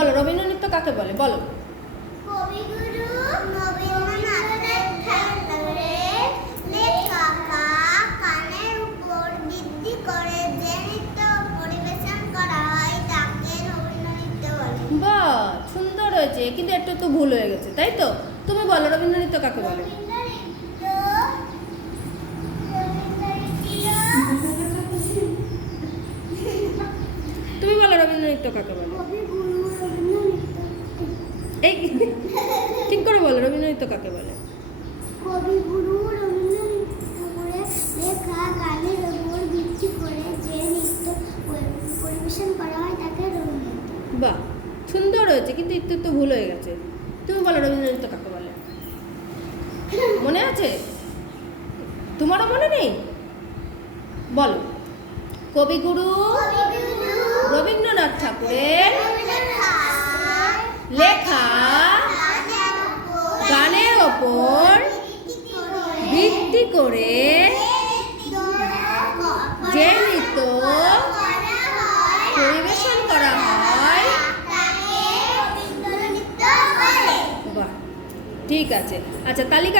বলো রবীন্দ্র নৃত্য কাকে বলে? বলো। বাহ সুন্দর হয়েছে কিন্তু একটু তো ভুল হয়ে গেছে তাই তো? তুমি বলো রবীন্দ্র নৃত্য কাকে বলে? তুমি বলো রবীন্দ্র নৃত্য কাকে বলে? এই ঠিক করে বলো রবীন্দ্র নৃত্য কাকে বলে? কবিগুরু রবীন্দ্রনাথ ঠাকুরের লেখা গানের উপর ভিত্তি করে যে নৃত্য পরিবেশন করা হয় তাকে রবীন্দ্রনৃত্য বাহ সুন্দর হয়েছে কিন্তু একটু তো ভুল হয়ে গেছে। তুমি বলো রবীন্দ্র নৃত্য কাকে বলে? মনে আছে? তোমারও মনে নেই? বলো। কবিগুরু রবীন্দ্রনাথ ঠাকুরের ওপর ভিত্তি করে যে নৃত্য পরিবেশন করা হয়। ঠিক আছে। আচ্ছা তালিকা